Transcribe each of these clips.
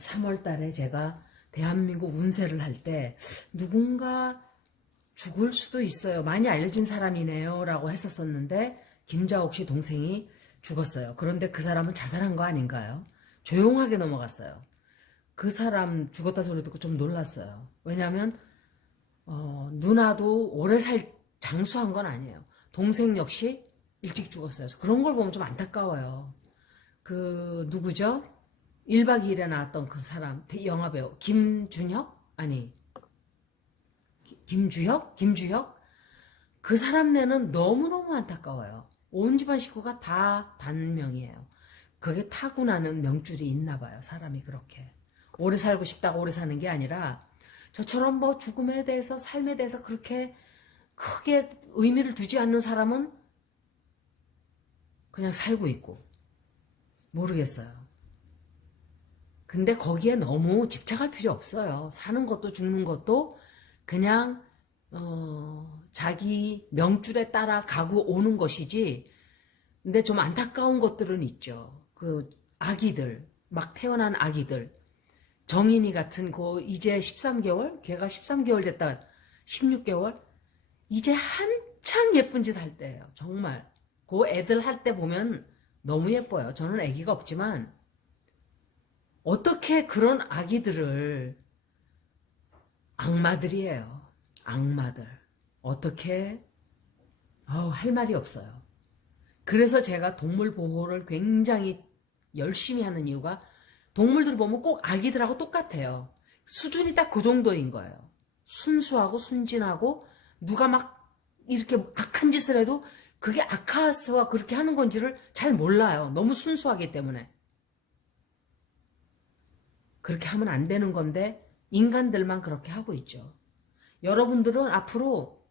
3월 달에 제가 대한민국 운세를 할 때 누군가 죽을 수도 있어요. 많이 알려진 사람이네요. 라고 했었었는데 김자옥 씨 동생이 죽었어요. 그런데 그 사람은 자살한 거 아닌가요? 조용하게 넘어갔어요. 그 사람 죽었다 소리 듣고 좀 놀랐어요. 왜냐하면 누나도 오래 살 장수한 건 아니에요. 동생 역시 일찍 죽었어요. 그런 걸 보면 좀 안타까워요. 그 누구죠? 1박 2일에 나왔던 그 사람, 영화배우 김준혁? 아니 김주혁? 김주혁? 그 사람 내는 너무너무 안타까워요. 온 집안 식구가 다 단명이에요. 그게 타고나는 명줄이 있나 봐요. 사람이 그렇게. 오래 살고 싶다고 오래 사는 게 아니라 저처럼 뭐 죽음에 대해서 삶에 대해서 그렇게 크게 의미를 두지 않는 사람은 그냥 살고 있고 모르겠어요. 근데 거기에 너무 집착할 필요 없어요. 사는 것도 죽는 것도 그냥 자기 명줄에 따라 가고 오는 것이지. 근데 좀 안타까운 것들은 있죠. 그 아기들, 막 태어난 아기들, 정인이 같은 그 이제 13개월, 걔가 13개월 됐다, 16개월, 이제 한창 예쁜 짓 할 때예요. 정말 그 애들 할 때 보면 너무 예뻐요. 저는 아기가 없지만 어떻게 그런 아기들을, 악마들이에요. 악마들. 어떻게, 할 말이 없어요. 그래서 제가 동물 보호를 굉장히 열심히 하는 이유가 동물들 보면 꼭 아기들하고 똑같아요. 수준이 딱 그 정도인 거예요. 순수하고 순진하고 누가 막 이렇게 악한 짓을 해도 그게 악해서 그렇게 하는 건지를 잘 몰라요. 너무 순수하기 때문에. 그렇게 하면 안 되는 건데 인간들만 그렇게 하고 있죠. 여러분들은 앞으로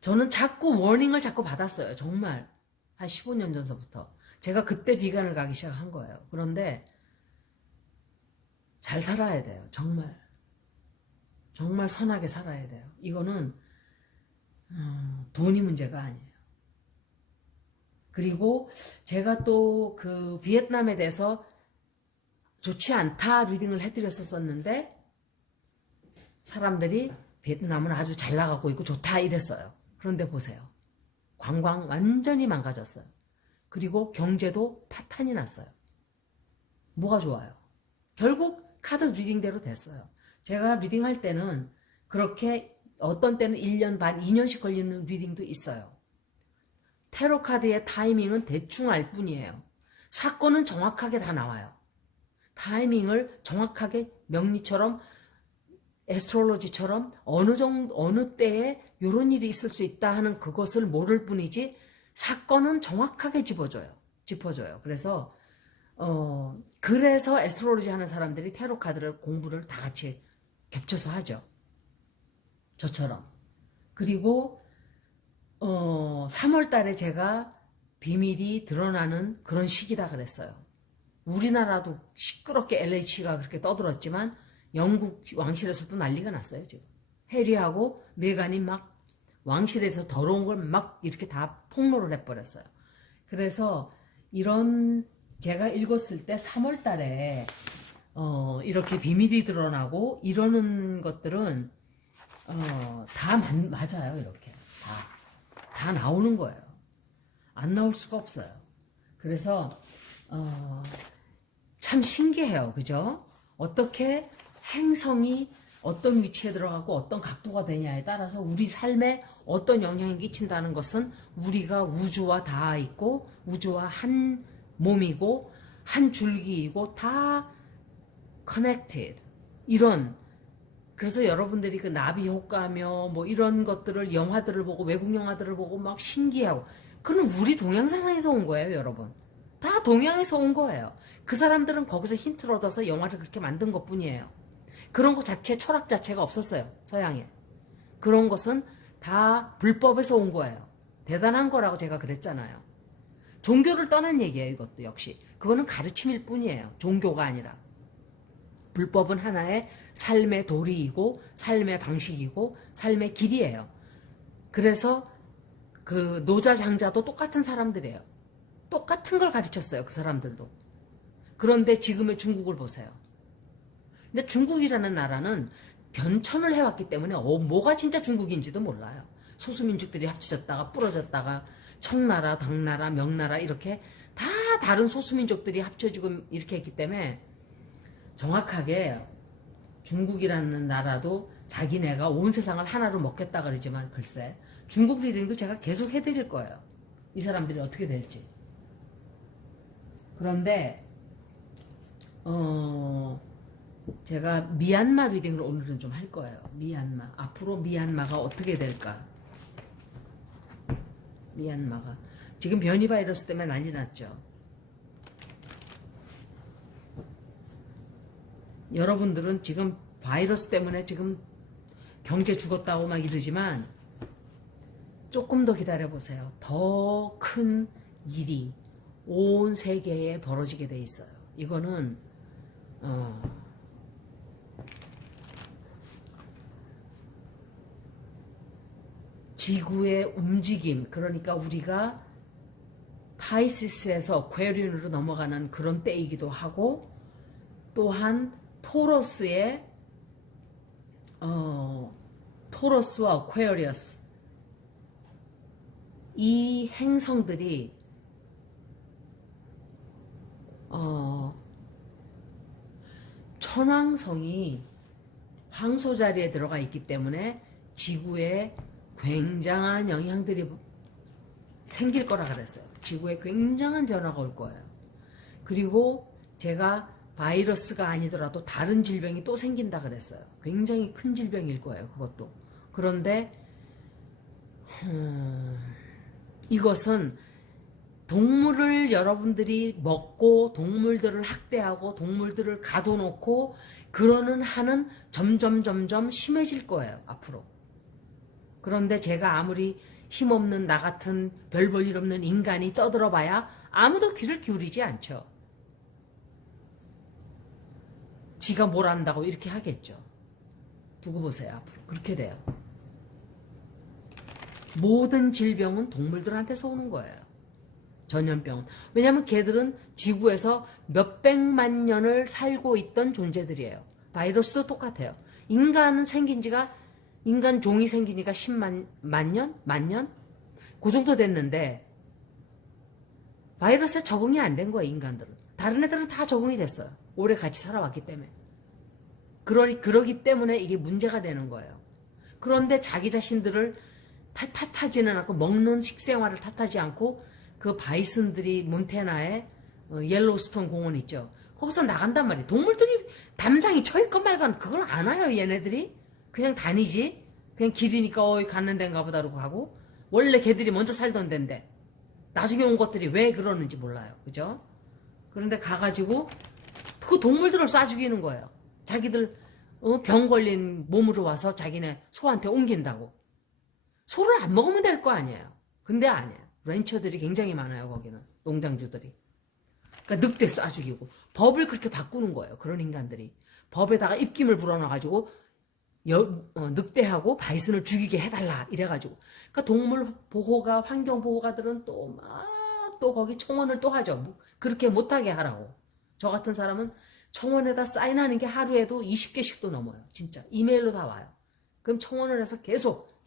저는 자꾸 워닝을 자꾸 받았어요. 정말 한 15년 전서부터. 제가 그때 비건을 가기 시작한 거예요. 그런데 잘 살아야 돼요. 정말. 정말 선하게 살아야 돼요. 이거는 돈이 문제가 아니에요. 그리고 제가 또 그 비엔남에 대해서 좋지 않다 리딩을 해드렸었는데 사람들이 베트남은 아주 잘 나가고 있고 좋다 이랬어요. 그런데 보세요. 관광 완전히 망가졌어요. 그리고 경제도 파탄이 났어요. 뭐가 좋아요? 결국 카드 리딩대로 됐어요. 제가 리딩할 때는 그렇게 어떤 때는 1년 반, 2년씩 걸리는 리딩도 있어요. 테로 카드의 타이밍은 대충 알 뿐이에요. 사건은 정확하게 다 나와요. 타이밍을 정확하게 명리처럼 에스트롤로지처럼 어느 때에 이런 일이 있을 수 있다 하는 그것을 모를 뿐이지 사건은 정확하게 짚어줘요. 그래서 에스트롤로지 하는 사람들이 테로 카드를 공부를 다 같이 겹쳐서 하죠. 저처럼. 그리고 3월 달에 제가 비밀이 드러나는 그런 시기다 그랬어요. 우리나라도 시끄럽게 LH가 그렇게 떠들었지만 영국 왕실에서도 난리가 났어요, 지금. 해리하고 메간이 막 왕실에서 더러운 걸 막 이렇게 다 폭로를 해버렸어요. 그래서 제가 읽었을 때 3월 달에 이렇게 비밀이 드러나고 이러는 것들은 다 맞아요, 이렇게. 다 나오는 거예요. 안 나올 수가 없어요. 그래서 참 신기해요. 그죠? 어떻게 행성이 어떤 위치에 들어가고 어떤 각도가 되냐에 따라서 우리 삶에 어떤 영향이 끼친다는 것은 우리가 우주와 다 있고 우주와 한 몸이고 한 줄기이고 다 connected. 그래서 여러분들이 그 나비 효과며 뭐 이런 것들을 영화들을 보고 외국 영화들을 보고 막 신기하고 그건 우리 동양사상에서 온 거예요, 여러분. 다 동양에서 온 거예요. 그 사람들은 거기서 힌트를 얻어서 영화를 그렇게 만든 것 뿐이에요. 그런 것 철학 자체가 없었어요, 서양에. 그런 것은 다 불법에서 온 거예요. 대단한 거라고 제가 그랬잖아요. 종교를 떠난 얘기예요, 이것도 역시. 그거는 가르침일 뿐이에요. 종교가 아니라. 불법은 하나의 삶의 도리이고 삶의 방식이고 삶의 길이에요. 그래서 그 노자 장자도 똑같은 사람들이에요. 똑같은 걸 가르쳤어요. 그 사람들도. 그런데 지금의 중국을 보세요. 근데 중국이라는 나라는 변천을 해왔기 때문에 뭐가 진짜 중국인지도 몰라요. 소수민족들이 합쳐졌다가 부러졌다가 청나라, 당나라, 명나라 이렇게 다 다른 소수민족들이 합쳐지고 이렇게 했기 때문에 정확하게 중국이라는 나라도 자기네가 온 세상을 하나로 먹겠다 그러지만 글쎄 중국 리딩도 제가 계속 해드릴 거예요. 이 사람들이 어떻게 될지. 그런데 제가 미얀마 리딩을 오늘은 좀 할 거예요. 미얀마. 앞으로 미얀마가 어떻게 될까? 미얀마가. 지금 변이 바이러스 때문에 난리 났죠. 여러분들은 지금 바이러스 때문에 지금 경제 죽었다고 막 이러지만 조금 더 기다려보세요. 더 큰 일이 온 세계에 벌어지게 돼 있어요. 이거는 지구의 움직임, 그러니까 우리가 파이시스에서 퀘리온으로 넘어가는 그런 때이기도 하고, 또한 토러스의 토러스와 퀘리어스 이 행성들이 천왕성이 황소 자리에 들어가 있기 때문에 지구에 굉장한 영향들이 생길 거라 그랬어요. 지구에 굉장한 변화가 올 거예요. 그리고 제가 바이러스가 아니더라도 다른 질병이 또 생긴다 그랬어요. 굉장히 큰 질병일 거예요. 그것도. 그런데 이것은 동물을 여러분들이 먹고 동물들을 학대하고 동물들을 가둬놓고 그러는 한은 점점 심해질 거예요. 앞으로. 그런데 제가 아무리 힘없는 나 같은 별 볼 일 없는 인간이 떠들어봐야 아무도 귀를 기울이지 않죠. 지가 뭘 안다고 이렇게 하겠죠. 두고 보세요. 앞으로. 그렇게 돼요. 모든 질병은 동물들한테서 오는 거예요. 전염병은. 왜냐하면 걔들은 지구에서 몇백만 년을 살고 있던 존재들이에요. 바이러스도 똑같아요. 인간은 생긴 지가 인간 종이 생기니까 10만 년? 만 년? 그 정도 됐는데 바이러스에 적응이 안 된 거예요. 인간들은. 다른 애들은 다 적응이 됐어요. 오래 같이 살아왔기 때문에. 그러기 때문에 이게 문제가 되는 거예요. 그런데 자기 자신들을 탓하지는 않고 먹는 식생활을 탓하지 않고 그 바이슨들이 몬태나에 옐로우스톤 공원 있죠. 거기서 나간단 말이에요. 동물들이 담장이 쳐있건 말건 그걸 안 와요. 얘네들이. 그냥 다니지. 그냥 길이니까 가는 데인가 보다 그러고 가고. 원래 걔들이 먼저 살던 데인데 나중에 온 것들이 왜 그러는지 몰라요. 그죠? 그런데 가가지고 그 동물들을 쏴 죽이는 거예요. 자기들 병 걸린 몸으로 와서 자기네 소한테 옮긴다고. 소를 안 먹으면 될 거 아니에요. 근데 아니에요. 렌처들이 굉장히 많아요. 거기는. 농장주들이. 그러니까 늑대 쏴 죽이고. 법을 그렇게 바꾸는 거예요. 그런 인간들이. 법에다가 입김을 불어넣어가지고 늑대하고 바이슨을 죽이게 해달라 이래가지고. 그러니까 동물 보호가 환경 보호가들은 또 거기 청원을 또 하죠. 뭐 그렇게 못하게 하라고. 저 같은 사람은 청원에다 사인하는 게 하루에도 20개씩도 넘어요. 진짜 이메일로 다 와요. 그럼 청원을 해서 계속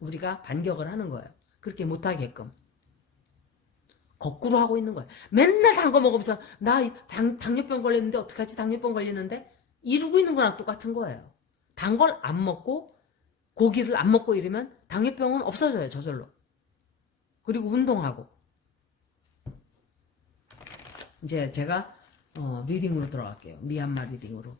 우리가 반격을 하는 거예요. 그렇게 못하게끔. 거꾸로 하고 있는 거예요. 맨날 단 거 먹으면서 나 당뇨병 걸렸는데 어떡하지? 당뇨병 걸리는데 이러고 있는 거랑 똑같은 거예요. 단 걸 안 먹고 고기를 안 먹고 이러면 당뇨병은 없어져요. 저절로. 그리고 운동하고. 이제 제가 리딩으로 들어갈게요. 미얀마 리딩으로.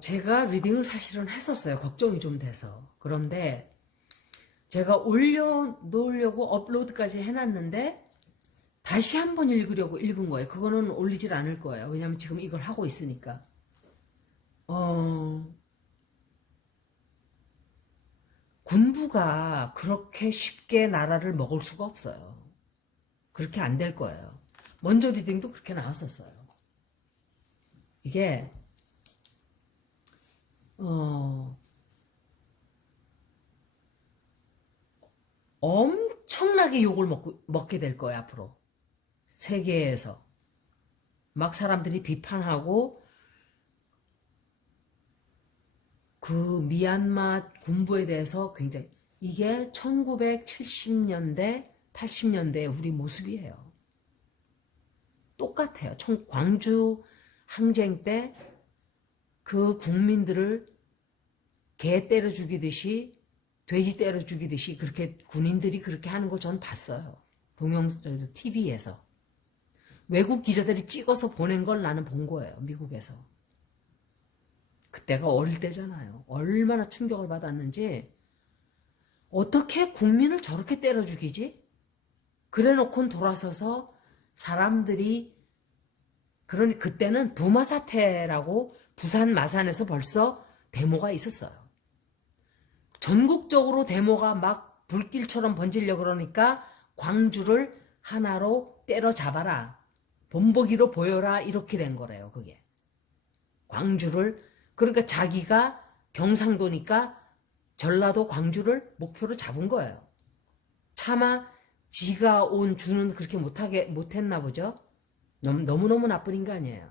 제가 리딩을 사실은 했었어요. 걱정이 좀 돼서. 그런데 제가 올려놓으려고 업로드까지 해놨는데 다시 한번 읽으려고 읽은 거예요. 그거는 올리질 않을 거예요. 왜냐면 지금 이걸 하고 있으니까. 군부가 그렇게 쉽게 나라를 먹을 수가 없어요. 그렇게 안 될 거예요. 먼저 리딩도 그렇게 나왔었어요. 이게 엄청나게 욕을 먹게 될 거예요, 앞으로. 세계에서. 막 사람들이 비판하고, 그 미얀마 군부에 대해서 굉장히, 이게 1970년대, 80년대 우리 모습이에요. 똑같아요. 광주 항쟁 때 그 국민들을 개 때려 죽이듯이 돼지 때려 죽이듯이 그렇게 군인들이 그렇게 하는 걸 전 봤어요. TV에서. 외국 기자들이 찍어서 보낸 걸 나는 본 거예요. 미국에서. 그때가 어릴 때잖아요. 얼마나 충격을 받았는지. 어떻게 국민을 저렇게 때려 죽이지? 그래 놓고는 돌아서서 사람들이, 그러니 그때는 부마 사태라고 부산 마산에서 벌써 데모가 있었어요. 전국적으로 데모가 막 불길처럼 번지려고 그러니까 광주를 하나로 때려잡아라. 본보기로 보여라. 이렇게 된 거래요. 그게. 광주를, 그러니까 자기가 경상도니까 전라도 광주를 목표로 잡은 거예요. 차마 지가 온 주는 그렇게 못했나 보죠. 너무너무 나쁜 인간이에요.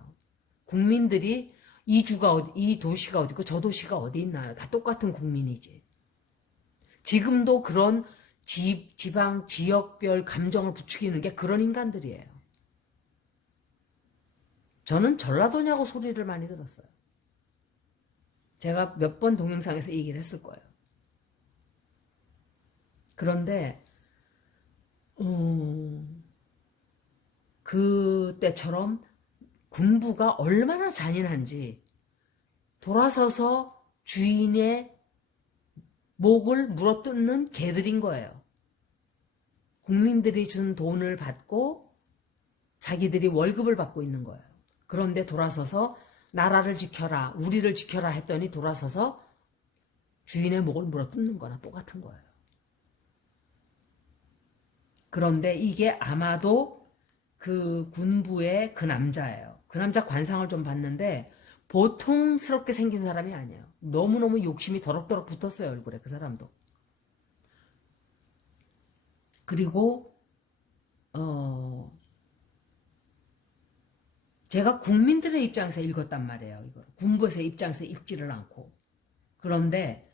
국민들이 이 도시가 어디고 저 도시가 어디 있나요? 다 똑같은 국민이지. 지금도 그런 지방, 지역별 감정을 부추기는 게 그런 인간들이에요. 저는 전라도냐고 소리를 많이 들었어요. 제가 몇 번 동영상에서 얘기를 했을 거예요. 그런데 그때처럼 군부가 얼마나 잔인한지 돌아서서 주인의 목을 물어뜯는 개들인 거예요. 국민들이 준 돈을 받고 자기들이 월급을 받고 있는 거예요. 그런데 돌아서서 나라를 지켜라, 우리를 지켜라 했더니 돌아서서 주인의 목을 물어뜯는 거나 똑같은 거예요. 그런데 이게 아마도 그 군부의 그 남자예요. 그 남자 관상을 좀 봤는데 보통스럽게 생긴 사람이 아니에요. 너무너무 욕심이 더럭더럭 붙었어요, 얼굴에. 그 사람도. 그리고 제가 국민들의 입장에서 읽었단 말이에요. 이걸. 군부에서의 입장에서 읽지를 않고. 그런데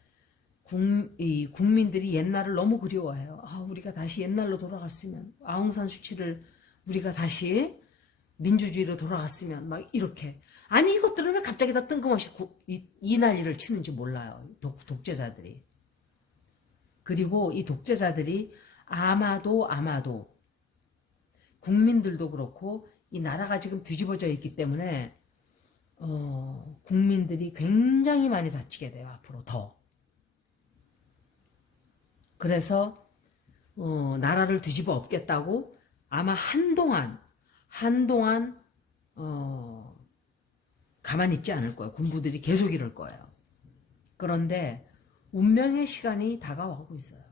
이 국민들이 옛날을 너무 그리워해요. 우리가 다시 옛날로 돌아갔으면, 아웅산 수치를 우리가 다시 민주주의로 돌아갔으면, 막 이렇게. 아니, 이것들은 왜 갑자기 다 뜬금없이 이 난리를 치는지 몰라요. 독재자들이. 그리고 이 독재자들이 아마도 국민들도 그렇고 이 나라가 지금 뒤집어져 있기 때문에 국민들이 굉장히 많이 다치게 돼요. 앞으로 더. 그래서 나라를 뒤집어 엎겠다고 아마 한동안 가만히 있지 않을 거예요. 군부들이 계속 이럴 거예요. 그런데 운명의 시간이 다가오고 있어요.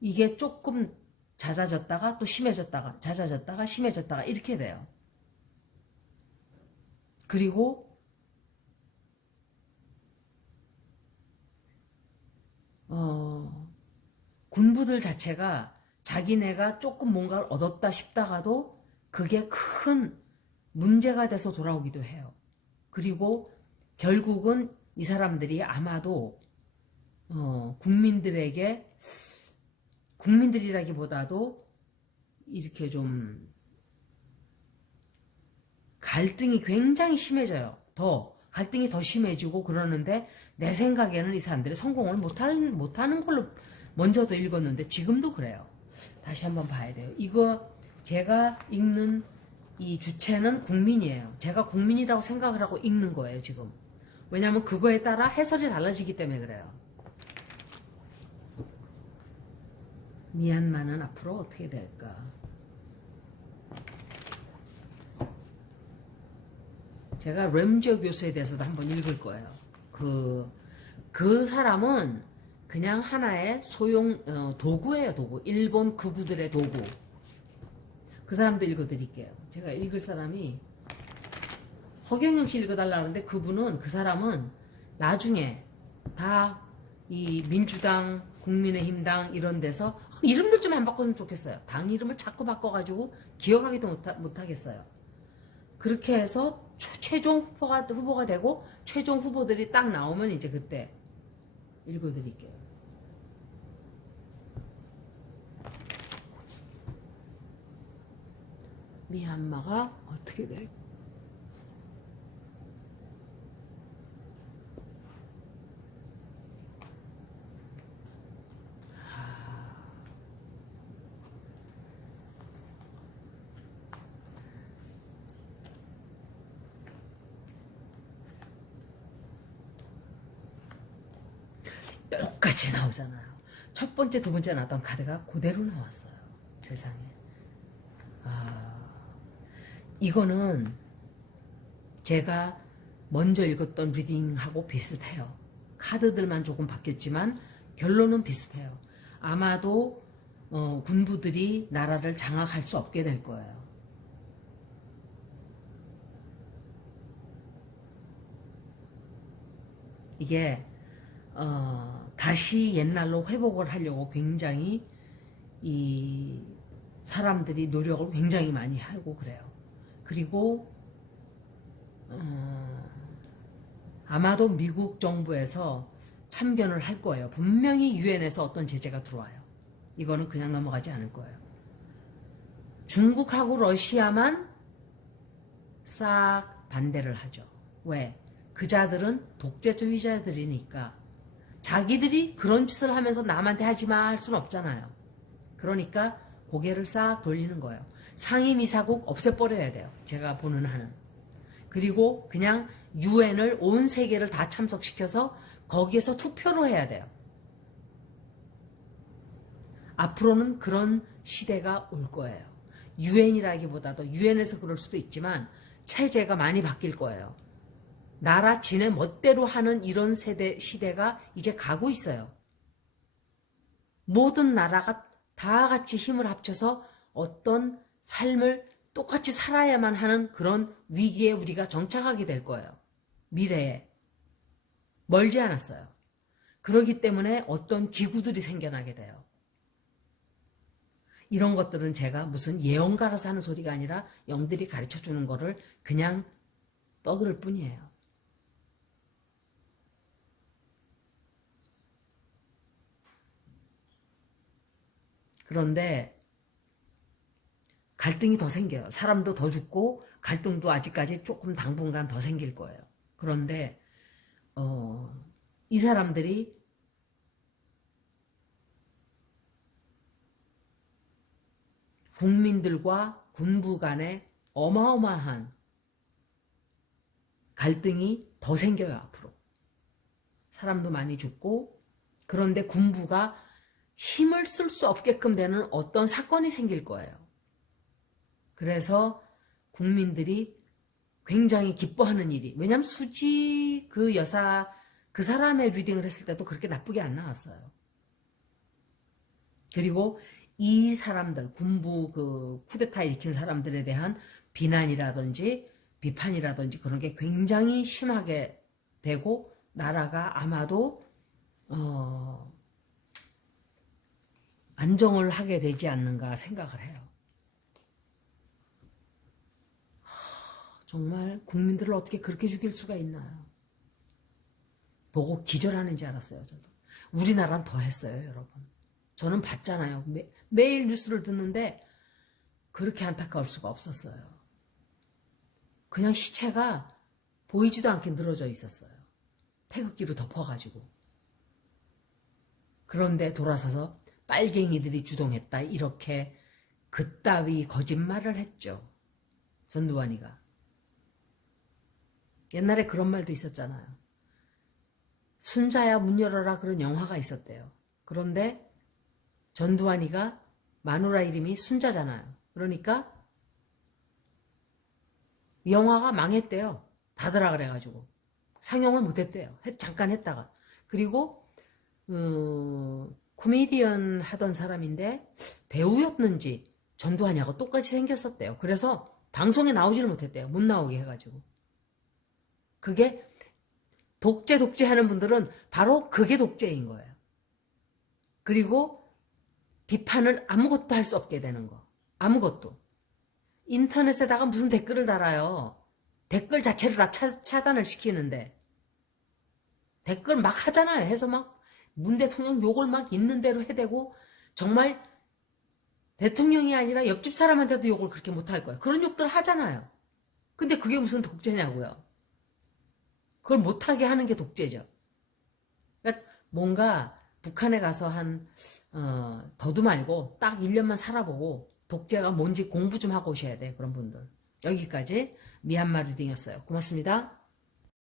이게 조금 잦아졌다가 또 심해졌다가 잦아졌다가 심해졌다가 이렇게 돼요. 그리고 군부들 자체가 자기네가 조금 뭔가를 얻었다 싶다가도 그게 큰 문제가 돼서 돌아오기도 해요. 그리고 결국은 이 사람들이 아마도 국민들이라기보다도 이렇게 좀 갈등이 굉장히 심해져요. 갈등이 더 심해지고 그러는데 내 생각에는 이 사람들이 성공을 못하는 걸로 먼저도 읽었는데 지금도 그래요. 다시 한번 봐야 돼요. 이거 제가 읽는 이 주체는 국민이에요. 제가 국민이라고 생각을 하고 읽는 거예요, 지금. 왜냐하면 그거에 따라 해설이 달라지기 때문에 그래요. 미얀마는 앞으로 어떻게 될까? 제가 램지어 교수에 대해서도 한번 읽을 거예요. 그 사람은 그냥 하나의 소용 도구예요, 도구. 일본 극우들의 도구. 그 사람도 읽어드릴게요. 제가 읽을 사람이 허경영 씨 읽어달라는데 그 사람은 나중에 다 이 민주당, 국민의힘당 이런 데서 이름들 좀 안 바꾸면 좋겠어요. 당 이름을 자꾸 바꿔가지고 기억하기도 못하겠어요. 그렇게 해서 최종 후보가 되고 최종 후보들이 딱 나오면 이제 그때 읽어드릴게요. 미얀마가 어떻게 될까? 똑같이 나오잖아요. 첫 번째, 두 번째 나왔던 카드가 그대로 나왔어요. 세상에. 이거는 제가 먼저 읽었던 리딩하고 비슷해요. 카드들만 조금 바뀌었지만 결론은 비슷해요. 아마도 군부들이 나라를 장악할 수 없게 될 거예요. 이게 다시 옛날로 회복을 하려고 굉장히 이 사람들이 노력을 굉장히 많이 하고 그래요. 그리고 아마도 미국 정부에서 참견을 할 거예요. 분명히 유엔에서 어떤 제재가 들어와요. 이거는 그냥 넘어가지 않을 거예요. 중국하고 러시아만 싹 반대를 하죠. 왜? 그자들은 독재주의자들이니까 자기들이 그런 짓을 하면서 남한테 하지마 할 수는 없잖아요. 그러니까 고개를 싹 돌리는 거예요. 상임이사국 없애버려야 돼요. 제가 보는 한은. 그리고 그냥 유엔을 온 세계를 다 참석시켜서 거기에서 투표로 해야 돼요. 앞으로는 그런 시대가 올 거예요. 유엔이라기보다도 유엔에서 그럴 수도 있지만 체제가 많이 바뀔 거예요. 나라 지네 멋대로 하는 이런 시대가 이제 가고 있어요. 모든 나라가 다 같이 힘을 합쳐서 어떤 삶을 똑같이 살아야만 하는 그런 위기에 우리가 정착하게 될 거예요. 미래에. 멀지 않았어요. 그렇기 때문에 어떤 기구들이 생겨나게 돼요. 이런 것들은 제가 무슨 예언가라서 하는 소리가 아니라 영들이 가르쳐주는 거를 그냥 떠들 뿐이에요. 그런데 갈등이 더 생겨요. 사람도 더 죽고 갈등도 아직까지 조금 당분간 더 생길 거예요. 그런데 이 사람들이 국민들과 군부 간에 어마어마한 갈등이 더 생겨요. 앞으로. 사람도 많이 죽고 그런데 군부가 힘을 쓸 수 없게끔 되는 어떤 사건이 생길 거예요. 그래서 국민들이 굉장히 기뻐하는 일이, 왜냐하면 수지 그 여사 그 사람의 리딩을 했을 때도 그렇게 나쁘게 안 나왔어요. 그리고 이 사람들, 군부 그 쿠데타 일으킨 사람들에 대한 비난이라든지 비판이라든지 그런 게 굉장히 심하게 되고 나라가 아마도 안정을 하게 되지 않는가 생각을 해요. 정말 국민들을 어떻게 그렇게 죽일 수가 있나요? 보고 기절하는 줄 알았어요. 저도. 우리나라는 더 했어요, 여러분. 저는 봤잖아요. 매일 뉴스를 듣는데 그렇게 안타까울 수가 없었어요. 그냥 시체가 보이지도 않게 늘어져 있었어요. 태극기로 덮어가지고. 그런데 돌아서서 빨갱이들이 주동했다. 이렇게 그따위 거짓말을 했죠. 전두환이가. 옛날에 그런 말도 있었잖아요. 순자야 문 열어라 그런 영화가 있었대요. 그런데 전두환이가 마누라 이름이 순자잖아요. 그러니까 영화가 망했대요. 닫으라 그래가지고 상영을 못했대요. 잠깐 했다가. 그리고 코미디언 하던 사람인데 배우였는지 전두환이하고 똑같이 생겼었대요. 그래서 방송에 나오지를 못했대요. 못 나오게 해가지고. 그게 독재 하는 분들은 바로 그게 독재인 거예요. 그리고 비판을 아무것도 할 수 없게 되는 거. 아무것도. 인터넷에다가 무슨 댓글을 달아요. 댓글 자체를 다 차단을 시키는데 댓글 막 하잖아요. 해서 막 문 대통령 욕을 막 있는 대로 해대고 정말 대통령이 아니라 옆집 사람한테도 욕을 그렇게 못할 거예요. 그런 욕들 하잖아요. 근데 그게 무슨 독재냐고요. 그걸 못하게 하는 게 독재죠. 그러니까 뭔가 북한에 가서 더도 말고 딱 1년만 살아보고 독재가 뭔지 공부 좀 하고 오셔야 돼요. 그런 분들. 여기까지 미얀마 리딩이었어요. 고맙습니다.